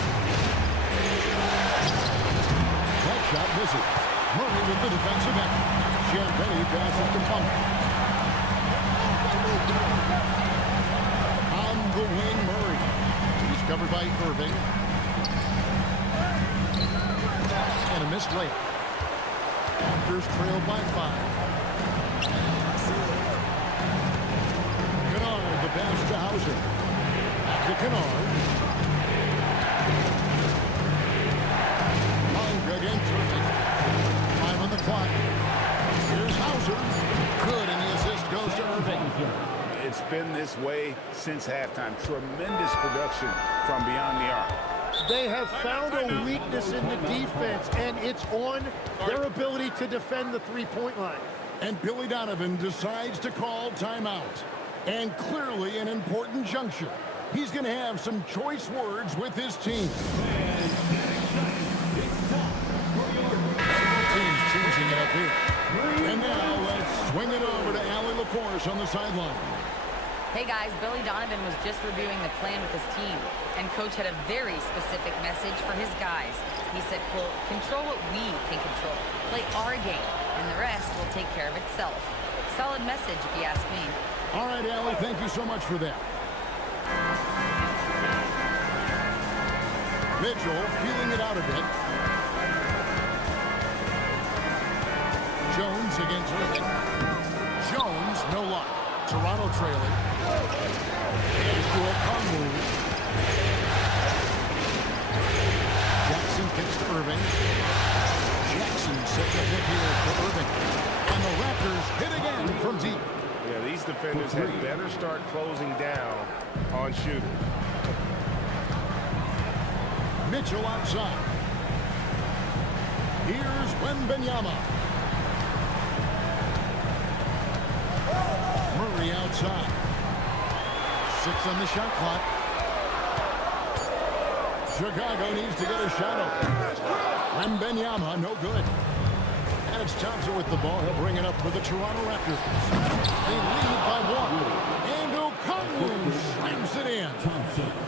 That shot misses. Murray with the defensive end. Champagnie passes to Monk. On the wing, Murray. He's covered by Irving. And a missed layup. Raptors trailed by 5. Kennard, the pass to Hauser. Back to Kennard. Monk against Irving. 5 on the clock. Here's Hauser. Good, and the assist goes to Irving. It's been this way since halftime. Tremendous production from beyond the arc. They have found a weakness in the defense, and it's on their ability to defend the three-point line. And Billy Donovan decides to call timeout. And clearly an important juncture. He's going to have some choice words with his team. Team's changing it up here. And now let's swing it over to Allie LaForce on the sideline. Hey guys, Billy Donovan was just reviewing the plan with his team, and Coach had a very specific message for his guys. He said, quote, control what we can control, play our game, and the rest will take care of itself. Solid message if you ask me. All right, Allie, thank you so much for that. Mitchell feeling it out a bit. Jones against Irving. Jones, no luck. Toronto trailing. Here's to Okongwu. Jackson kicks to Irving. Jackson setting the pick here for Irving. And the Raptors hit again from deep. Yeah, these defenders had better start closing down on shooters. Mitchell outside. Here's Wembanyama. Murray outside. 6 on the shot clock. Chicago needs to get a shot up. Wembanyama, no good. And it's Thompson with the ball. He'll bring it up for the Toronto Raptors. They lead by 1. And Okongwu slams it in.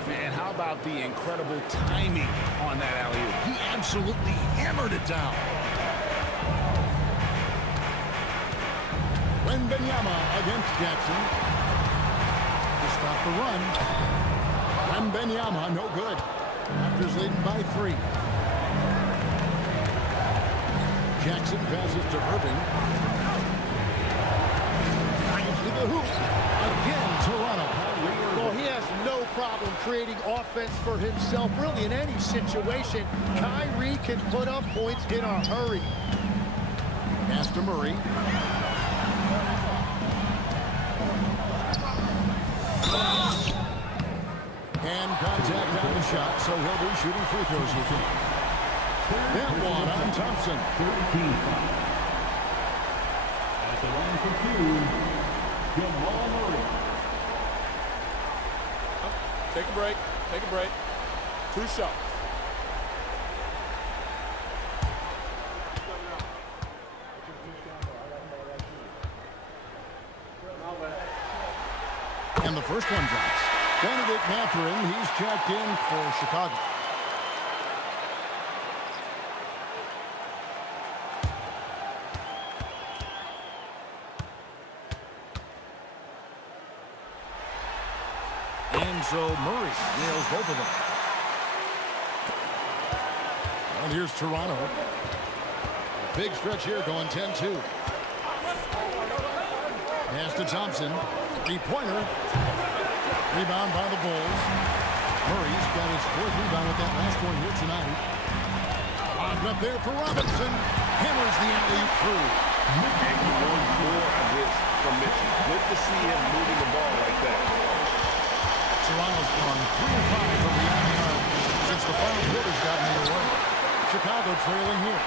Man, how about the incredible timing on that alley-oop? He absolutely hammered it down. Wembanyama against Jackson. To stop the run. Wembanyama, no good. Raptors leading by 3. Jackson passes to Irving. Drives to the hoop. Again, Toronto. Well, he has no problem creating offense for himself, really, in any situation. Kyrie can put up points in a hurry. Pass to Murray. And contact on the shot, so he'll be shooting free throws with him. That one on Thompson. 13 foul. At the line for 2, Jamal Murray. Take a break. Take a break. 2 shots. And the first one drops. Benedict Mathurin, he's checked in for Chicago. And so Murray nails both of them. And here's Toronto. A big stretch here going 10-2. Pass to Thompson. 3-pointer. Rebound by the Bulls. Murray's got his 4th rebound with that last one here tonight. Lobbed up there for Robinson. Hammers the alley-oop through. And you want more of this from Mitchell. Good to see him moving the ball like that. Toronto's gone 3-5 from the arc since the final quarter's gotten underway. Chicago trailing here.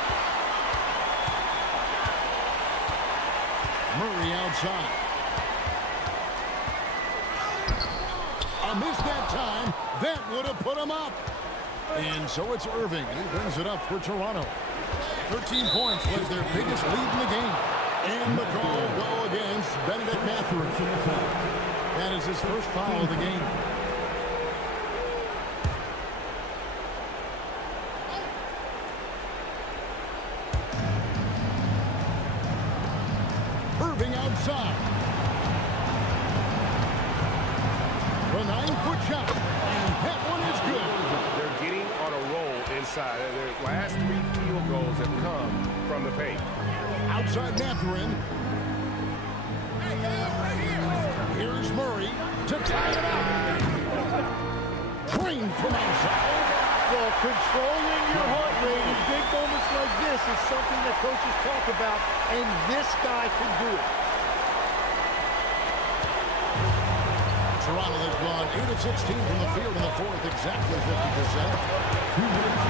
Murray outside. A miss that time. That would have put him up. And so it's Irving. He brings it up for Toronto. 13 points was their biggest lead in the game. And the call will go against Benedict Mathurin. That is his first foul of the game. Irving outside. The 9-foot shot. And that one is good. They're getting on a roll inside. Their last 3 field goals have come from the paint. Outside Mathurin. Here's Murray to tie it up. Green from outside. Well, controlling your heart rate in big moments like this is something that coaches talk about, and this guy can do it. Toronto has gone 8 of 16 from the field in the 4th, exactly 50%.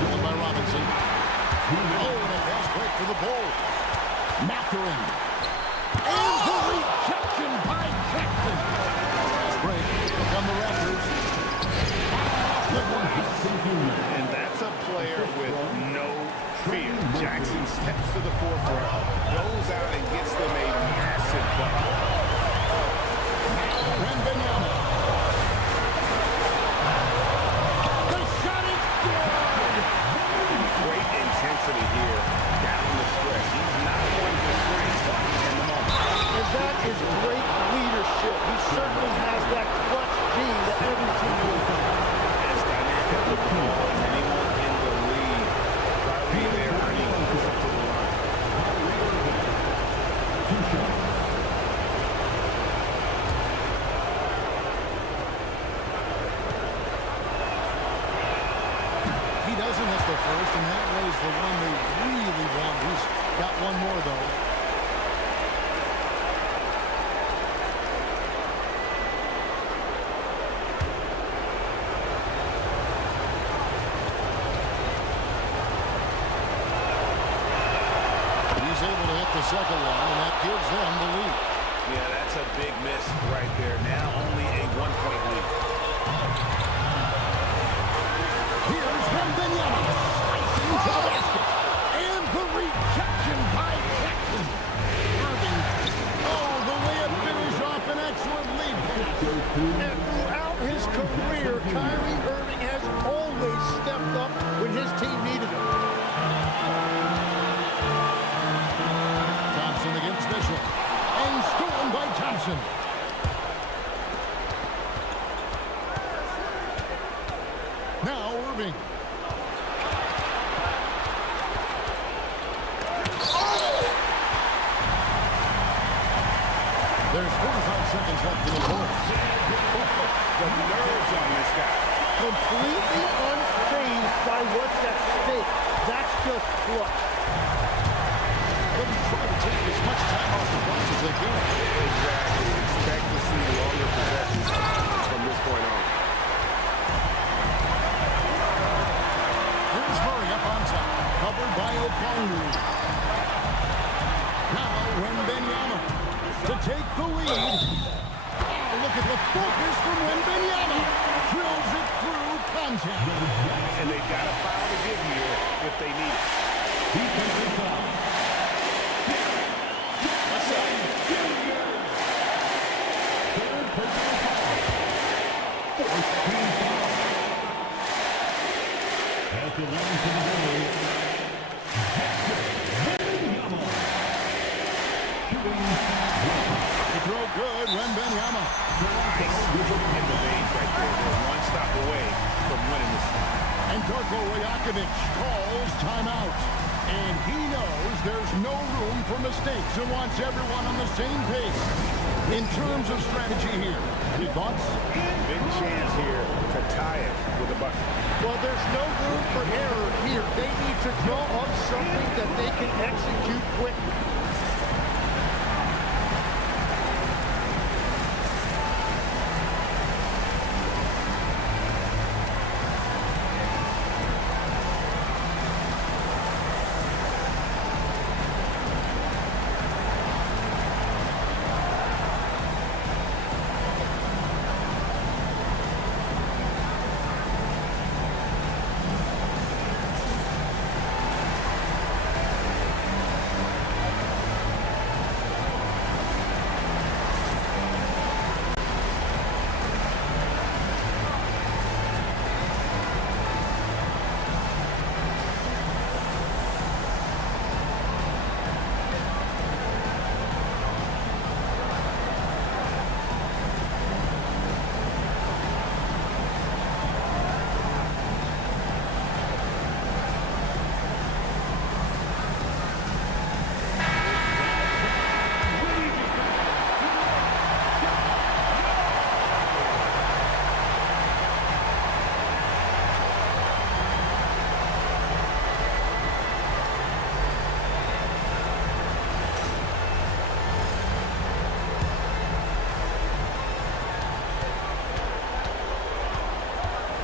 Given by Robinson. Oh, and a fast break for the Bulls. Mathurin. And the rejection by Jackson. And that's a player with no fear. Jackson steps to the forefront, goes out and gets them a massive bucket. Wembanyama. The shot is good. Great intensity here down the stretch. He's not one to shrink in the moment. And that is great leadership. He certainly has that clutch gene that every team needs. As dynamic with the ball as anyone in the league. Kyrie there bringing up to the line. He doesn't hit the first, and that was the one they really want. He's got one more, though. He's able to hit the second one, and that gives them the lead. Yeah, that's a big miss right there. Now only a 1-point lead. Here's Wembanyama, slicing to the basket, and the rejection by Jackson. Irving, the layup finish off an excellent lead pass. And throughout his career, Kyrie Irving has always stepped up when his team needed him. Thompson against Bishop, and stolen by Thompson. Now Irving. There's 45 seconds left in the fourth. The nerves on this guy. Completely unfazed by what's at stake. That's just clutch. They'll be trying to take as much time off the clock as they can. Exactly. Expect to see longer possessions from this point on. Here's Murray up on top, covered by Okongwu. Now Wembanyama to take the lead. Oh, look at the focus from Wembanyama. Drills it through contact. And they've got a foul to give here if they need it. Defensive foul. What's up? Third personal foul. Fourth team foul. At the line to the goal, Jackson Wembanyama. Shooting The throw good, Wembanyama. Nice in the range right there. They're one stop away from winning this. And Darko Rajakovic calls timeout. And he knows there's no room for mistakes and wants everyone on the same page. In terms of strategy here, any thoughts? Big chance here to tie it with a bucket. Well, there's no room for error here. They need to draw up something that they can execute quickly.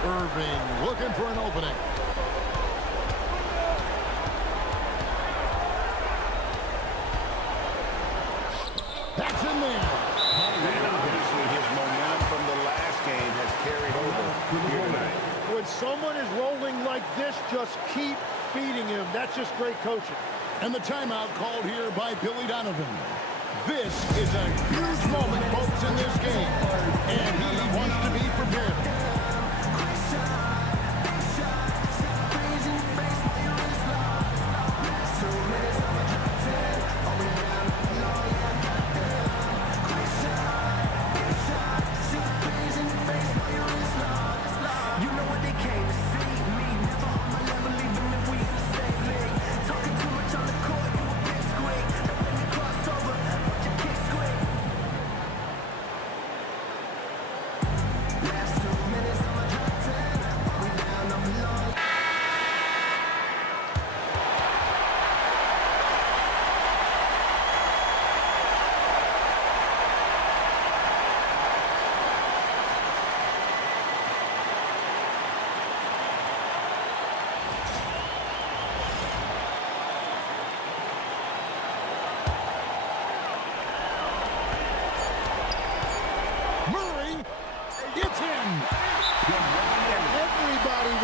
Irving looking for an opening. That's in there. And obviously his momentum from the last game has carried over here tonight. Boy, when someone is rolling like this, just keep feeding him. That's just great coaching. And the timeout called here by Billy Donovan. This is a huge moment, folks, in this game. And he wants to be prepared.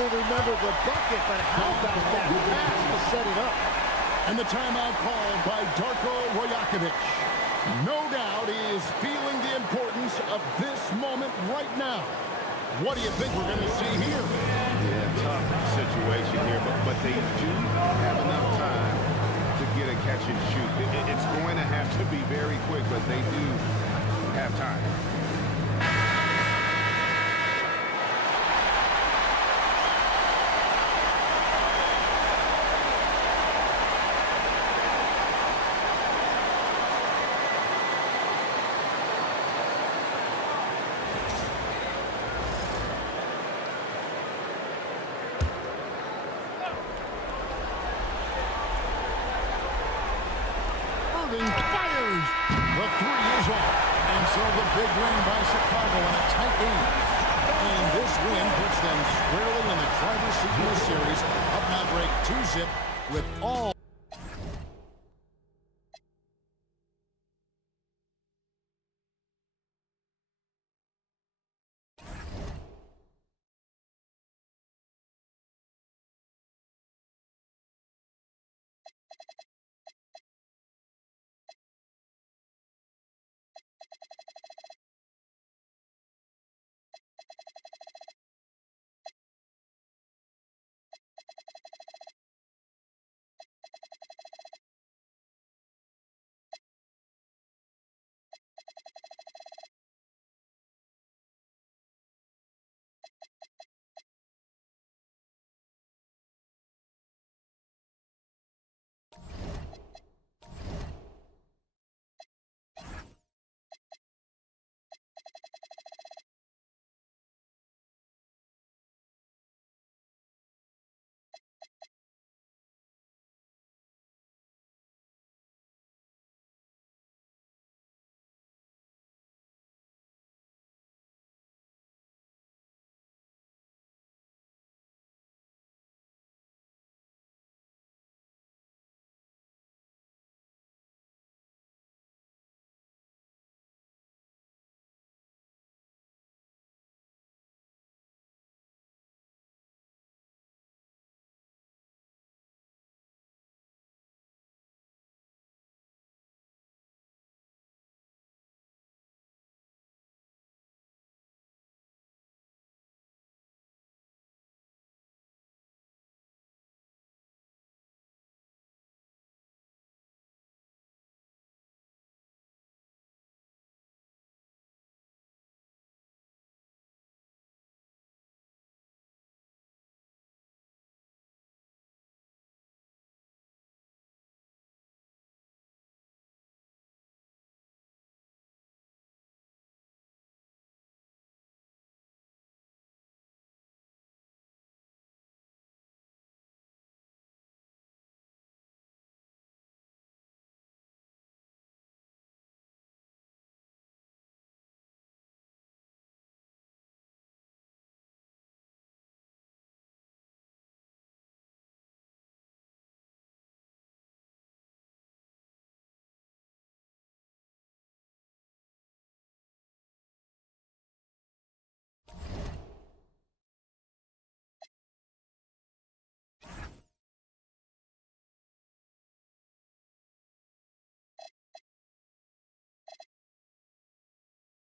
Remember the bucket, but how about that pass to set it up? And the timeout called by Darko Rajakovic. No doubt he is feeling the importance of this moment right now. What do you think we're going to see here? Yeah, tough situation here, but they do have enough time to get a catch and shoot. It's going to have to be very quick, but they do have time. Fires. The three is off. And so the big win by Chicago in a tight game. And this win puts them squarely in the driver's seat in the series. Up now break 2-zip with all